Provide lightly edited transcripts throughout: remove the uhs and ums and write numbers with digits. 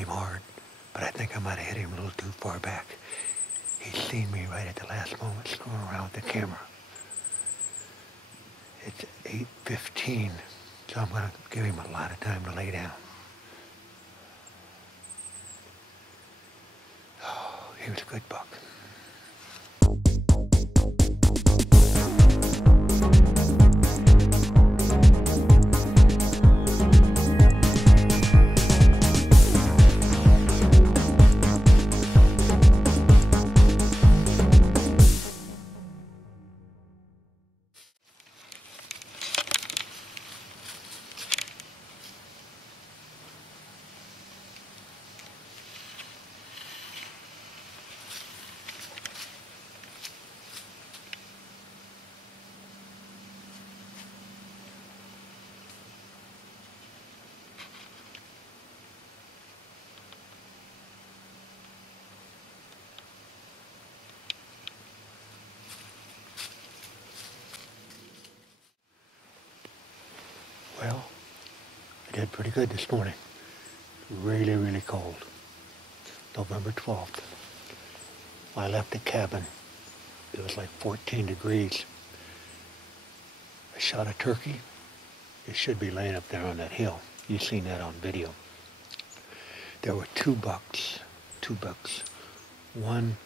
him hard, but I think I might have hit him a little too far back. He seen me right at the last moment screwing around with the camera. It's 8:15, so I'm going to give him a lot of time to lay down. Oh, he was a good buck. did pretty good this morning. Really, really cold. November 12th. I left the cabin. It was like 14 degrees. I shot a turkey. It should be laying up there on that hill. You've seen that on video. There were two bucks. One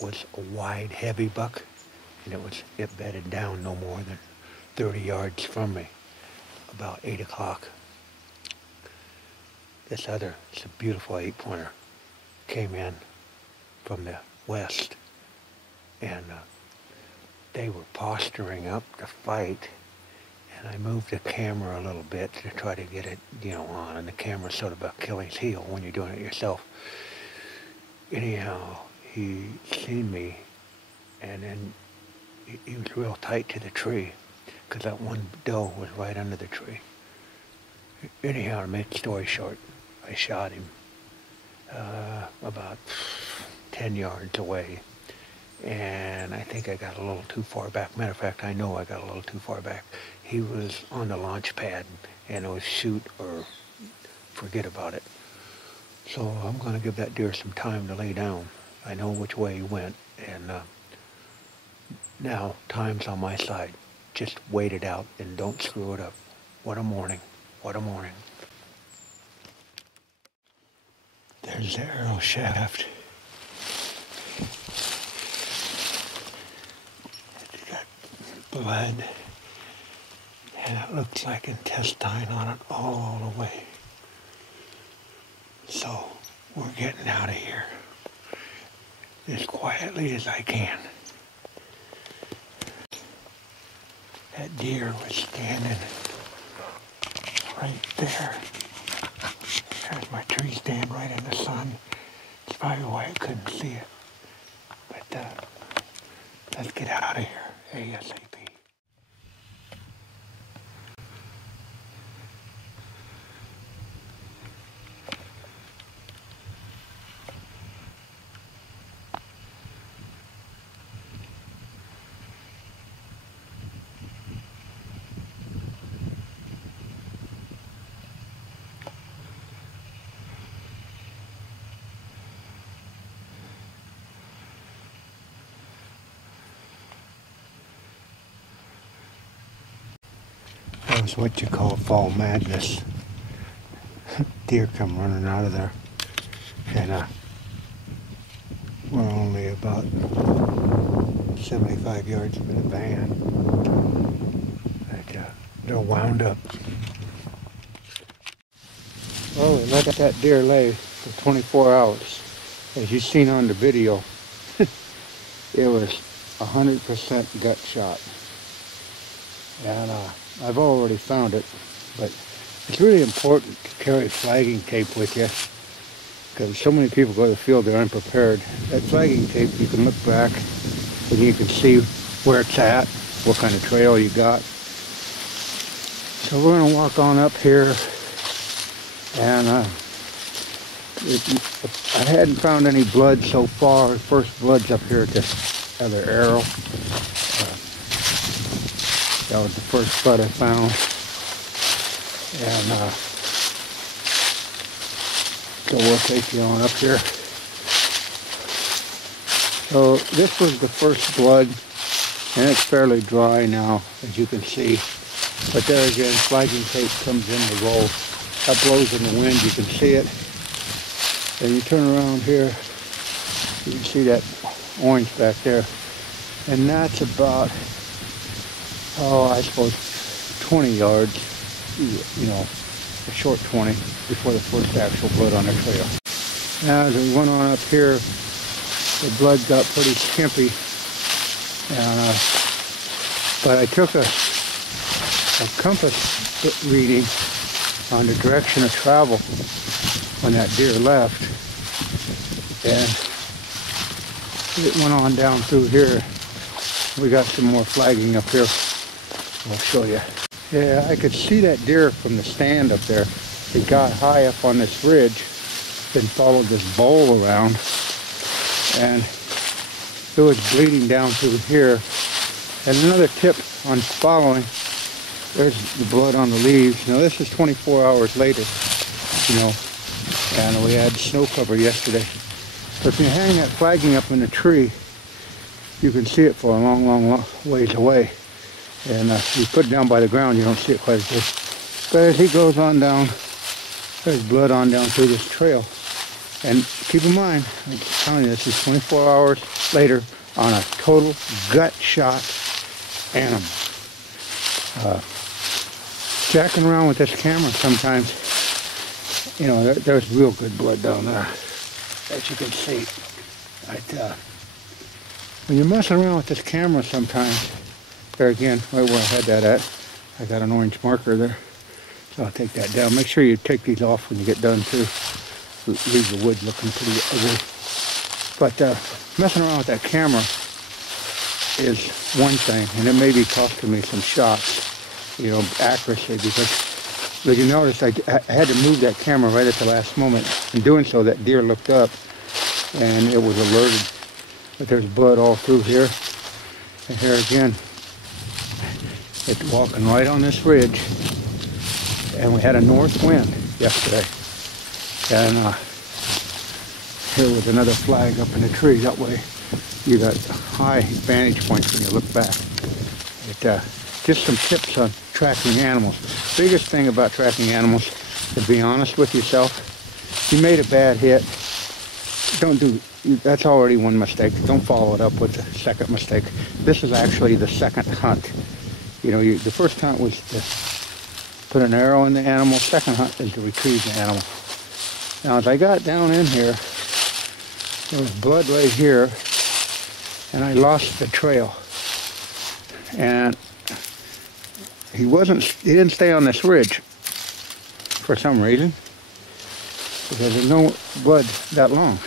was a wide, heavy buck, and it bedded down no more than 30 yards from me, about 8 o'clock. This other, it's a beautiful 8-pointer, came in from the west, and they were posturing up to fight, and I moved the camera a little bit to try to get it, on, and the camera's sort of Achilles heel when you're doing it yourself. Anyhow, he seen me, and then he was real tight to the tree, because that one doe was right under the tree. Anyhow, to make the story short, I shot him about 10 yards away, and I think I got a little too far back. Matter of fact, I know I got a little too far back. He was on the launch pad, and it was shoot or forget about it. So I'm going to give that deer some time to lay down. I know which way he went, and now time's on my side. Just wait it out and don't screw it up. What a morning. What a morning. There's the arrow shaft. It's got blood, and it looks like intestine on it all the way. So we're getting out of here as quietly as I can. That deer was standing right there. There's my tree stand right in the sun. It's probably why I couldn't see it. But let's get out of here ASAP. That was what you call fall madness. Deer come running out of there, and we're only about 75 yards from the van. But, they're wound up. Well, we let that deer lay for 24 hours. As you've seen on the video, it was 100% gut shot. And I've already found it, but it's really important to carry flagging tape with you, because so many people go to the field, they're unprepared. That flagging tape, you can look back and you can see where it's at, what kind of trail you got. So we're going to walk on up here, and I hadn't found any blood so far. First blood's up here at this other arrow. That was the first blood I found, and so we'll take you on up here. So this was the first blood, and it's fairly dry now, as you can see. But there again, flagging tape comes in the roll. That blows in the wind, you can see it. And you turn around here, you can see that orange back there, and that's about, I suppose 20 yards, a short 20 before the first actual blood on the trail. Now as we went on up here, the blood got pretty skimpy, and but I took a compass reading on the direction of travel when that deer left, and it went on down through here. We got some more flagging up here. I'll show you. Yeah, I could see that deer from the stand up there. It got high up on this ridge, then followed this bowl around, and it was bleeding down through here. And another tip on following There's the blood on the leaves. Now this is 24 hours later, you know, and we had snow cover yesterday. But if you hang that flagging up in a tree, you can see it for a long, long ways away. And if you put it down by the ground, you don't see it quite as good. But as he goes on down, there's blood on down through this trail. And keep in mind, I'm telling you, this is 24 hours later on a total gut shot animal. Jacking around with this camera sometimes, you know, there's real good blood down there, as you can see. When you're messing around with this camera sometimes, there again, right where I had that at, I got an orange marker there, so I'll take that down. Make sure you take these off when you get done too. Leave the wood looking pretty ugly. But messing around with that camera is one thing, and it may be costing me some shots, you know, accuracy, because you notice I had to move that camera right at the last moment. In doing so, that deer looked up and it was alerted. But there's blood all through here. And here again, it's walking right on this ridge. And we had a north wind yesterday. And here was another flag up in the tree. That way you got high vantage points when you look back. Just some tips on tracking animals. Biggest thing about tracking animals, to be honest with yourself, you made a bad hit, that's already one mistake. Don't follow it up with a second mistake. This is actually the second hunt. You know, the first hunt was to put an arrow in the animal. Second hunt is to retrieve the animal. Now, as I got down in here, there was blood right here, and I lost the trail. And he didn't stay on this ridge for some reason, because there's no blood that long.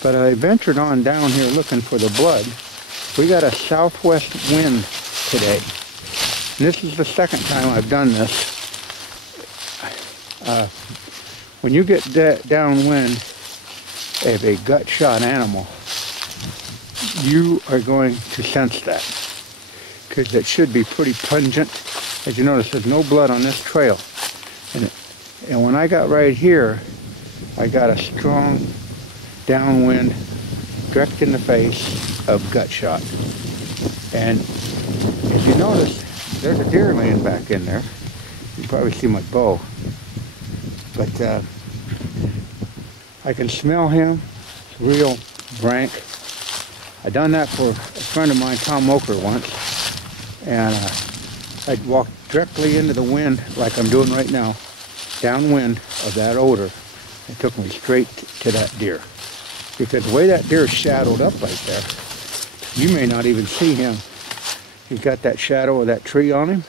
But I ventured on down here looking for the blood. We got a southwest wind today. And this is the second time I've done this. When you get downwind of a gut shot animal, you are going to sense that, because it should be pretty pungent. As you notice, there's no blood on this trail. And when I got right here, I got a strong downwind direct in the face of gut shot. And as you notice, there's a deer laying back in there. You can probably see my bow. But I can smell him. It's real rank. I done that for a friend of mine, Tom Moker, once. And I'd walk directly into the wind like I'm doing right now, downwind of that odor. It took me straight to that deer. Because the way that deer is shadowed up right there, you may not even see him. He's got that shadow of that tree on him,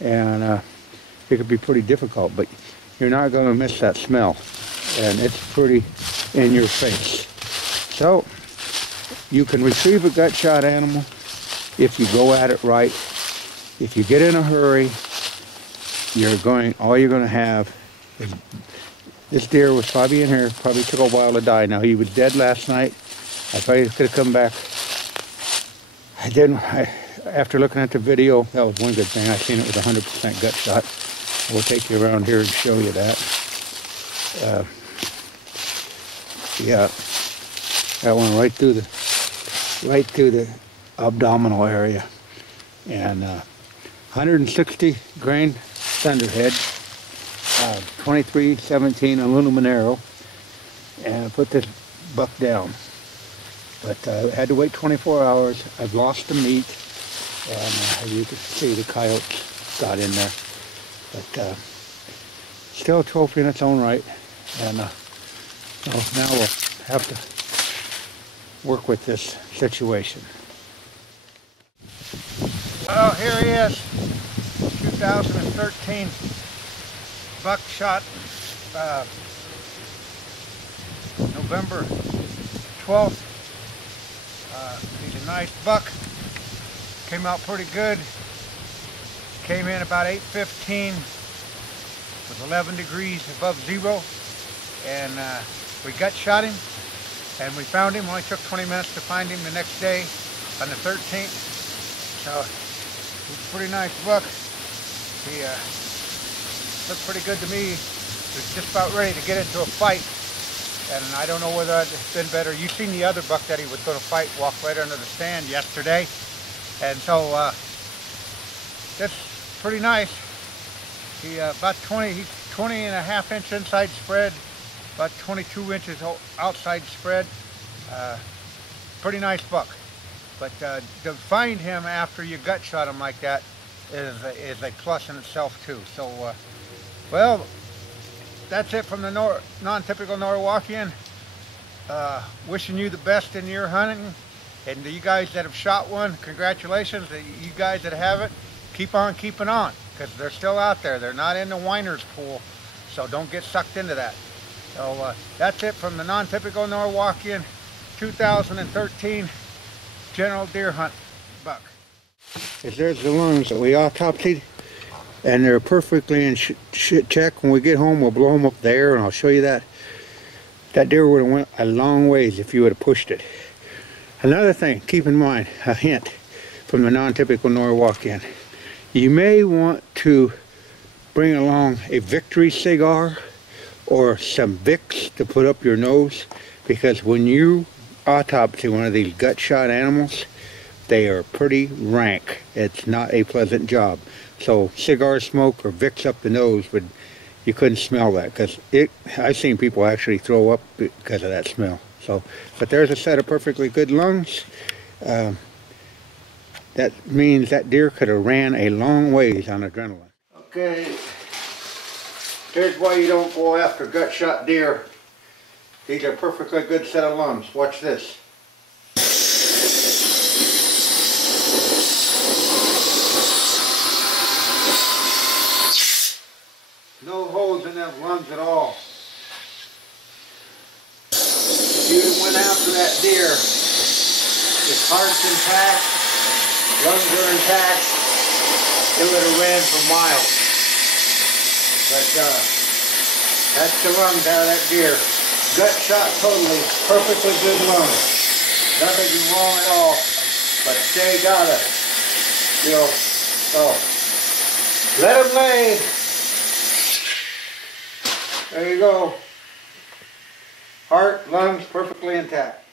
and it could be pretty difficult, but you're not going to miss that smell. And it's pretty in your face. So, you can retrieve a gut shot animal if you go at it right. If you get in a hurry, all you're going to have is, this deer was probably in here, probably took a while to die. Now, he was dead last night. I thought he could have come back. I didn't. After looking at the video, that was one good thing. I seen it was 100% gut shot. We'll take you around here and show you that. Yeah, that went right through the abdominal area. And 160 grain thunderhead, 2317 aluminum arrow, and I put this buck down. But I had to wait 24 hours. I've lost the meat, and as you can see, the coyotes got in there. But still a trophy in its own right, and so now we'll have to work with this situation. Well, here he is, 2013 buck shot, November 12th. He's a nice buck. Came out pretty good. Came in about 8:15 with 11 degrees above zero, and we gut shot him, and we found him. Only took 20 minutes to find him the next day on the 13th. So he's a pretty nice buck. He looked pretty good to me. He was just about ready to get into a fight. And I don't know whether it's been better. You've seen the other buck that he was going to fight walk right under the stand yesterday. And so that's pretty nice. He about 20 and a half inch inside spread, about 22 inches outside spread. Pretty nice buck. But to find him after you gut shot him like that is a plus in itself too. So, well, that's it from the non-typical Norwalkian. Wishing you the best in your hunting. And you guys that have shot one, congratulations. You guys that haven't, keep on keeping on, because they're still out there. They're not in the whiner's pool, so don't get sucked into that. So that's it from the non-typical Norwalkian 2013 general deer hunt buck. There's the lungs that we autopsied, and they're perfectly in check. When we get home, we'll blow them up there, and I'll show you that. That deer would have went a long ways if you would have pushed it. Another thing, keep in mind, a hint from the non-typical Norwalkian. You may want to bring along a Victory cigar or some Vicks to put up your nose, because when you autopsy one of these gut shot animals, they are pretty rank. It's not a pleasant job. So cigar smoke or Vicks up the nose, but you couldn't smell that, because I've seen people actually throw up because of that smell. So, but there's a set of perfectly good lungs. That means that deer could have ran a long ways on adrenaline. Okay, here's why you don't go after gut shot deer. These are perfectly good set of lungs. Watch this. No holes in them lungs at all. If you went after that deer, his heart's intact, lungs are intact, it would have ran for miles. But that's the lungs out of that deer. Gut shot totally, perfectly good lungs. Nothing wrong at all. But they gotta, you know, so let them lay. There you go. Heart, lungs, perfectly intact.